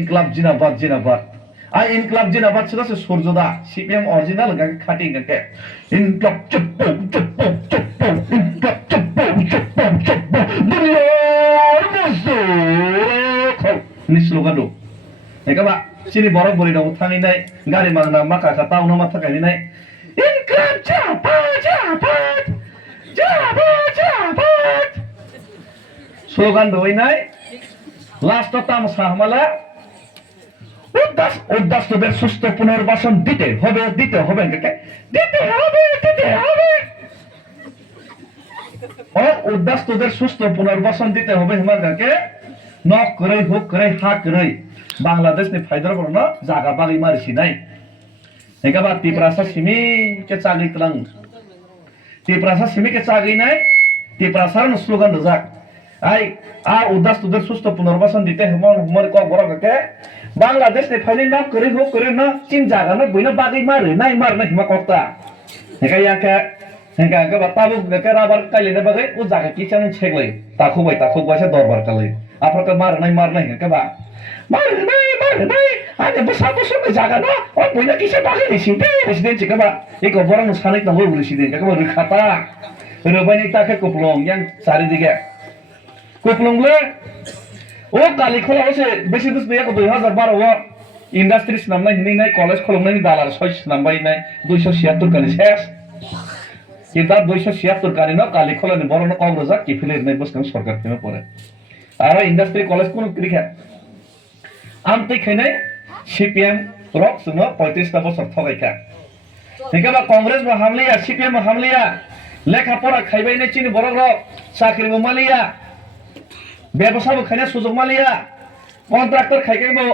ইনকলাব জিনাবাদ জিনাবাদ আর ইনকলাব জিনাবাদ ছিল সূর্যদা CPM original গাকে খাটি গাকে ইনকলাব চুপ্পু চুপ্পু চুপ্পু ইনকলাব চুপ্পু চুপ্পু চুপ্পু দুনিয়ার মজদুর ni slogan do nekaba sini borok bori dong thangi nai gari magna maka kata una mata kani nai inklam jabat jabat jabat jabat slogan doi nai last tam sahmala উদ্দাস তোদের সুস্থ পুনর্বাসন দিতে হবে দিতে হবে দিতে হবে ও উদ্দাস তোদের সুস্থ পুনর্বাসন দিতে হবে হিমাগাকে নক করে হোক করে হাক করে বাংলাদেশ নি ফায়দার বড় না জায়গা বাগি মারিছি নাই একাবা তিপ্রাসা সিমি কে চাগি কলং তিপ্রাসা সিমি কে চাগি নাই তিপ্রাসার স্লোগান রজাক আই আ উদ্দাস তোদের সুস্থ পুনর্বাসন দিতে হেমর ক বড় কাকে বাংলাদেশ নি ফাইলে না করে হোক করে না চিন জায়গা না বইনা বাগি মারে নাই মার না হিমা কক্তা হেকা ইয়াকে হেকা কে বাতাবু কে রাবার কাইলে না বাগে ও জায়গা কি চান ছেগলাই তাখুবাইছে দরবার কালে আপনাকে মার নাই কে বা মার নাই আরে বসা জায়গা না ও বইনা কিসে বাগে দিছি দে রেসিডেন্সি কে বা এই বড় সানিক না বই রেসিডেন্ট কে বা রেখাতা রবাইনি তাকে কুপলং ইয়াং চারিদিকে কুপলংলে ও কালিখোলা হচ্ছে বেশি দূর নেই 2012 ইন্ডাস্ট্রিজ নামনাই হিনি নাই কলেজ খলমনাইনি দালার 6 নাম্বাই নাই 276 কানি শেষ কিন্তু 276 কানি না কালিখোলা নি বড় না কংগ্রেস কি ফিলের নাই বসকান সরকার থেকে পরে আর ইন্ডাস্ট্রি কলেজ কোন ক্রিখা আমতে খাইনাই সিপিএম রক সুনো 35টা বছর থগাইকা হেকাবা কংগ্রেস বা হামলিয়া সিপিএম হামলিয়া লেখাপড়া খাইবাই নাই চিনি বড় রক চাকরি মালিয়া ব্যবসাবো খাইনা সুযোগ মালিয়া কন্ট্রাক্টর খাইকাইবো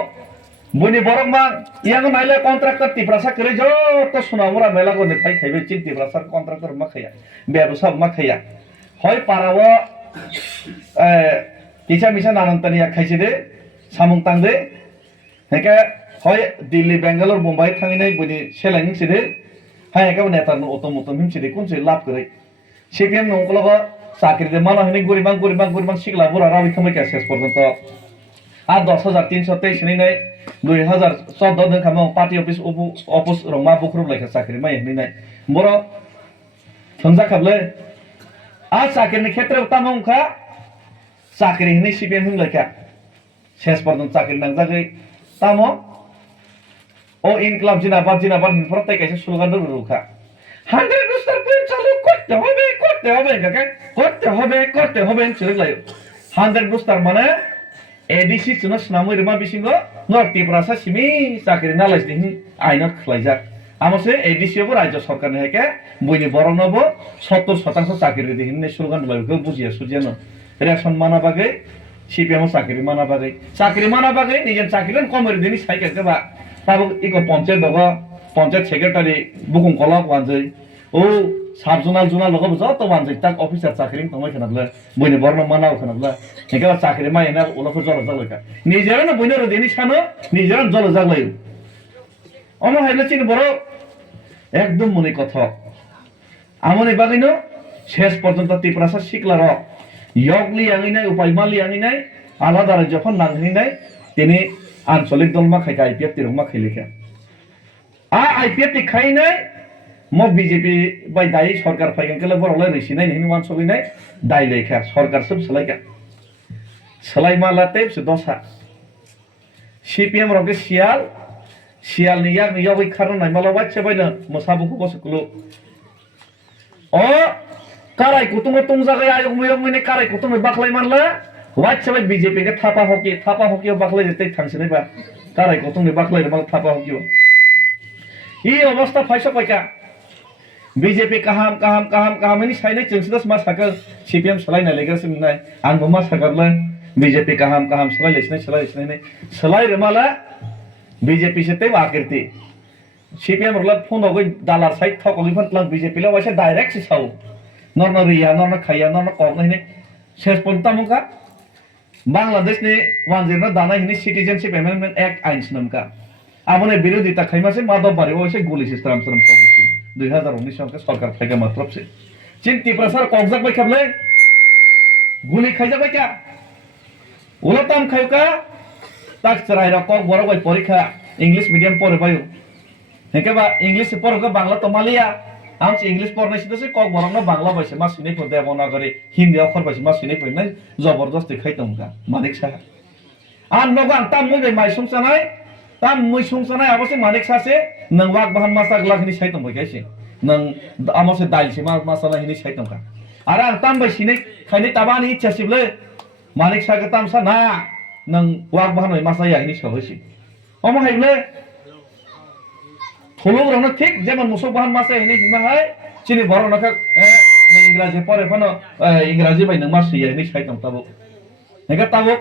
বইনি বরং মা ইয়াঙ্গ নাইলে কন্ট্রাক্টর তিপ্রাসা করে যত সুনামরা মেলা গনে ফাই খাইবে চিন তিপ্রাসার কন্ট্রাক্টর মা খাইয়া ব্যবসা মা খাইয়া হয় পারাও কিছা মিছা নানন্তানিয়া খাইছে দে সামুং তাং দে হেকা হয় দিল্লি বেঙ্গালোর মুম্বাই থাঙিনাই বইনি সেলাই হিংছে দে হাই হেকা নেতার অতমতম হিংছে দে কোনছে লাভ করে সিপিএম নংকলবা চাকরি দে মানা হইনি গরিবাং শিখলা বড় রাবি খামাইকা শেষ পর্যন্ত আর 10,323 নাই 2014 দিন খামো পার্টি অফিস রংমা বুকরুম লাইকা চাকরি মাই হইনি নাই বড় থনজা খাবলে আর চাকরির ক্ষেত্রে তামংখা চাকরি হইনি সিপিএম হিং লাইকা শেষ পর্যন্ত চাকরি নাংজাগৈ তামো ও ইনকলাব জিনাবাদ হিনফরতাই কাইছে স্লোগান রুখা 100% চালু করতে হবে ছেলেলাই 100% মানে এডিসি চুনো স্নামই রিমা বিসিঙ্গ নর্থ ত্রিপুরা সিমি চাকরি নালাইছে আইন খাইজাক আমসে এডিসিও রাজ্য সরকার হেকে বইনি বরং নব 70% চাকরি দিহিন স্লোগান লাইকে বুঝিয়া সুজিয়ানো রেশন মানা বাগে সিপিএম চাকরি মানা বাগে নিজের চাকরি কমের দিনই সাইকেল বা তাবো ইকো পঞ্চায়েত সেক্রেটারি বুকুং কলা ওয়ানজৈ ও সাবজোনাল লগো যত ওয়ানজৈ তাক অফিসার চাকরি তোমাই খানাবলা বইনি বর্ণ মানাও খানাবলা হেকা চাকরি মাইনা ওলাফর জল জাগলাইকা নিজেরা না বইনের দিনই সানো নিজেরা জল জাগলাই অন হাইলে চিনি বড় একদম মনে কথা আমনে বাগিনো শেষ পর্যন্ত ত্রিপুরাসা শিখলার ইয়গলি আঙি নাই উপায়মালি আঙি নাই আলাদা যখন নাংনি নাই তিনি আঞ্চলিক দলমা খাইকা আইপিএফ তিরংমা খাইলেখা আইপিএফ খাই নাই মো বিজেপি বাই দায়ী সরকার ফাইগেন কেলে বড়লে রেসি নাই হিনি মান সবই নাই দায় লেখা সরকার সব সলাইকা সলাইমালাতে দশা সিপিএম রকে শিয়াল নিয়া ওই খারণ নাই মালা বাচ্চা বাইনা মোসাবুকু বসকুলো ও কারাই কুতুম তুম জায়গায় আয়োগ মনে কারাই কুতুম বাখলাই মানলা বাচ্চা বাই বিজেপি কে থাপা হকিও বাখলাই যেতে থাকছে নাই বা কারাই কুতুম বাখলাই মাল থাপা হকিও ই অবস্থা ফাইসা পাইকা বিজেপি কাহাম ini সাইনাই চেংসিদাস মা সাকা সিপিএম সলাই না লেগাসি নাই আনবো মা সাকারলা বিজেপি কাহাম সলাই লেসনাই সলাই রেমালা বিজেপি সেতে আকৃতি সিপিএম রলা ফোন হগৈ দালার সাইড থকগৈ ফantlang বিজেপি লা ওয়াইসা ডাইরেক্ট সাও নরন রিয়া নরন খাইয়া নরন কক নাই শেষ পর্যন্ত মুকা বাংলাদেশ নি 10 দানাই হিনি সিটিজেনশিপ অ্যামেন্ডমেন্ট অ্যাক্ট আইন নামকা আমনে বিরোধিতা খাইমাসে মাধব বাড়ি ওইসে গুলি সিস্টেম কবছু 2019 সনকে সরকার থেকে মাত্রপছে চিন ত্রিপুরাসার কবজাক বাই খাবলে গুলি খাইজা বাই কা ওলাতাম খাইকা tak cerai kok borok bai porikha English medium pore bayu heke ba English pore ko bangla to malia am se English pornai sitase kok borok na bangla baise ma sinai ko devanagari hindi অক্ষর baise ma sinai ko nai জবরদস্তি খাইতমকা মানিক সাহা আর নগান তাম মই মাই সংসানাই তাম মই সংসানাই অবশ্য মানিক সাসে নং walk বাহান মাসা গ্লাখনি সাইতম বই গাইছে নং আমসে দাইলছে মাসালা হিনি সাইতমকা আর আং তাম বাই সিনে খাইনি তাবানি ইচ্ছা সিবলে মানিক সাকে তাম সা না নং ওয়াক বাহান মাসা ইয়াহিনি সাহইছি অম হাইবলে থলুক রহন ঠিক যেমন মুসক বাহান মাসা হিনি বিমা হয় চিনি বড় নাকা নং ইংরাজি পরে ফানো ইংরাজি বাই নং মাসি ইয়াহিনি সাইতম তাবো হেগা তাবো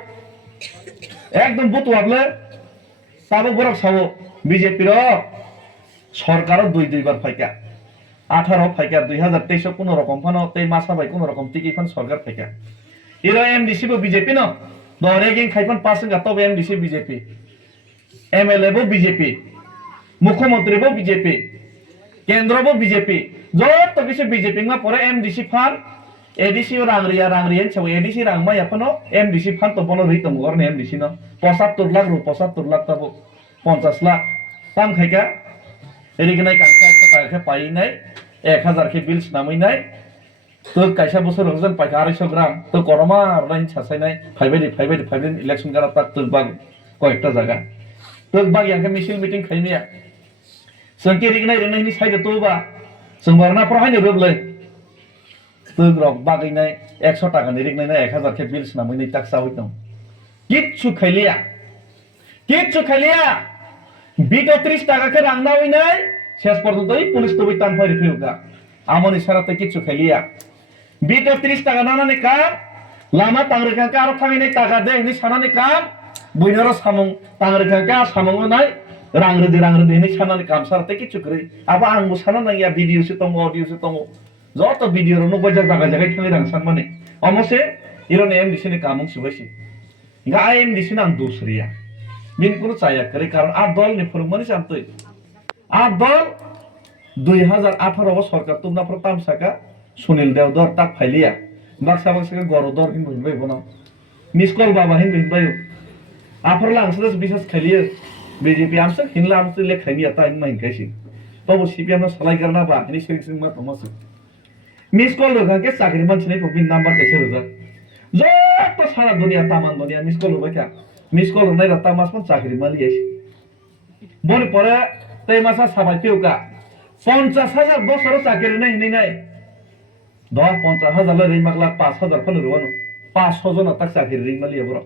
একদম বুতু আপলে তাবো বরক সাবো বিজেপির সরকারও দুইবার ফাইকা 18 ফাইকা 2023 কোন রকম ফানো তেই মাসা বাই কোন রকম টিকি ফান সরকার ফাইকা ইরো এমডিসি বো বিজেপি ন দরে গিং খাইফান পাসং গাতো এমডিসি বিজেপি এমএলএ বো বিজেপি মুখ্যমন্ত্রী বো বিজেপি কেন্দ্র বো বিজেপি যত কিছু বিজেপি মা পরে এমডিসি ফান এডিসি রাংরিয়ান ছাও এডিসি রাংমা ইয়াফানো এমডিসি ফান তো বনো রই তম গরনে এমডিসি ন 75 লাখ রু 75 লাখ তাবো 50 লাখ তাম খাইকা এরিগনাই কাংখা 100 টাকা পাই নাই 1000 কে বিলস নামই নাই তো কাইসা বছর হজন পাইকা 250 গ্রাম তো করমা লাইন ছাসাই নাই ফাইবাইদি ইলেকশন গারা তাক তো বাগ কয়েকটা জায়গা তো বাগ ইয়াকে মিছিল মিটিং খাইনিয়া সংকে এরিগনাই রেনাইনি সাইদে তোবা সংবারনা প্রহাইনি রবলে তো রক বাগাইনাই 100 টাকা নিরিগনাই না 1000 কে বিলস নামই নাই টাকা হইতাম কিচ্ছু খাইলিয়া বিটো 30 টাকা কে রাংনা হই নাই শেষ পর্যন্তই পুলিশ তো বিতান ফাইরি ফিউগা আমন ইশারাতে কিচ্ছু খাইলিয়া বিটো 30 টাকা নানানি কাম লামা তাংরেখাকে আরো থামিনি টাকা দে নি সানানি কাম বইনর সামং তাংরেখাকে সামং নাই রাংরদি নি সানানি কাম সারাতে কিচ্ছু করি আবা আংবো সানা নাইয়া ভিডিও সে তম অডিও সে তম যত ভিডিও নো বজা জায়গায় থামি রাং সানমানে অমসে ইরনে এমডিসি নি কামং সুবাইছি গা এমডিসি নাম দুসরিয়া বিন কোনো চাইয়া করে কারণ আর দল নি ফরমানি জানতই আর দল 2018 সরকার তোমরা প্রথম সাকা সুনীল দেওদর তাক ফাইলিয়া বাক্সা গরদর হিন বইবাই বনাও মিস কল বাবা হিন বইবাই আফরলা আংসদাস বিশেষ খাইলিয়ে বিজেপি আমসা হিনলা আমসে লে খাইনিয়া তাই মাই গাইছি তবু সিপিএম সালাই করনা বা হিনি সিং মা তমাসে মিস কল রোগাকে চাকরি মানছি নাই বিন নাম্বার কাছে রোজা যত সারা দুনিয়া তামান দুনিয়া মিস কল রোবাইকা মিস কল নাই রাতা মাস মান চাকরি মালিয়েছি বনে পরে তাই মাসা সাবাই পেউকা 50,000 বছর চাকরি নাই 50,000 রে মাগলা 5,000 ফলে রোয়ানো 500 জন তাক চাকরি রে মালিয়া বড়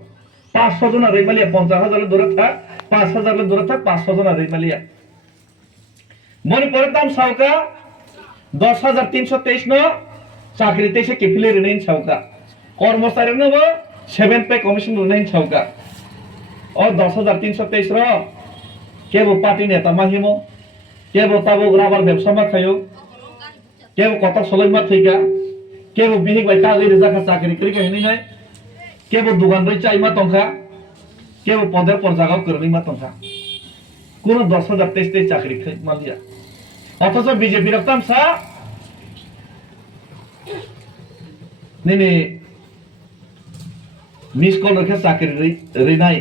500 জন রে মালিয়া 50,000 দূরে থাক 5,000 দূরে থাক 500 জন রে মালিয়া বনে পরে দাম সাউকা 10,323 ন চাকরিতে সে কিফিলে রে নেন সাউকা কর্মচারী নব 7 পে কমিশন রে নেন সাউকা ও 10,323 র কেবো পার্টি নেতা মাহিমো কেবো তাবো রাবার ব্যবসা মা খায়ো কেবো কত সলাই মা থইকা কেবো বিহিক বাই কাগজ জাকা চাকরি করি কাহিনী নাই কেবো দোকান রই চাই মা তংখা কেবো পদের পর জায়গাও করনি মা তংখা কোন 10,023 চাকরি খাই মালিয়া অথচ বিজেপি রকম সা নেনে মিস কল রেখে চাকরি রে নাই